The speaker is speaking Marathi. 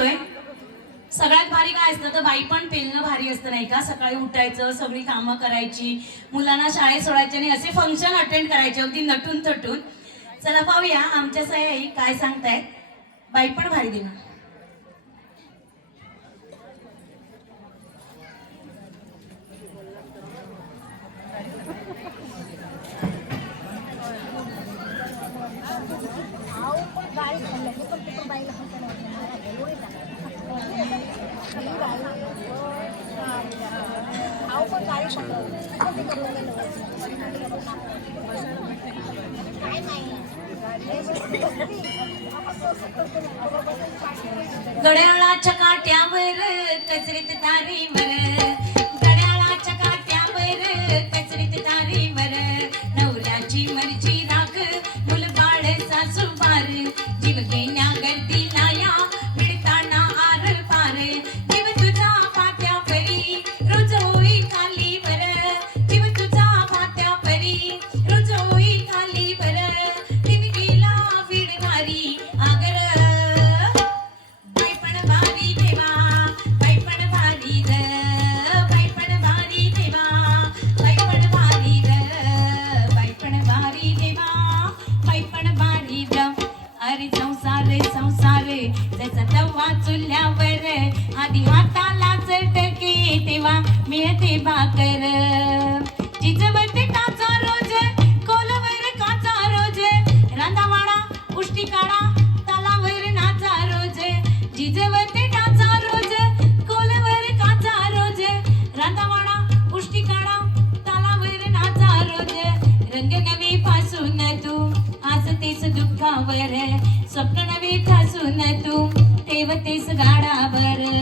येतोय सगळ्यात भारी काय असतं तर बाई पण पेलणं भारी असतं नाही का? सकाळी उठायचं सगळी कामं करायची मुलांना शाळेत सोडायचे आणि असे फंक्शन अटेंड करायचे. अगदी नटून थटून चला पाहूया आमच्या सह्याई काय सांगतायत. बाई पण भारी देणं गड्याळाच्या काट्यावर कचरीत तारीवर गड्याळाच्या संसार संसारे. त्याचा तव्हा चुल्यावर आधी हाताला चटके तेव्हा मिळते भाकर. जिजवते टाचा रोज कोलवर काचा रोज. रांधावाडा उष्टी काढा तलावर नाचा रोज. जिजवते टाचा रोज कोलवर काचा रोज. रांधावाडा उष्टी काढा तलावर नाचा रोज. रंग नवे पासून तू हसतेस दुःखावर स्वप्न नवे ठासून तू ठेवतेस गाडावर.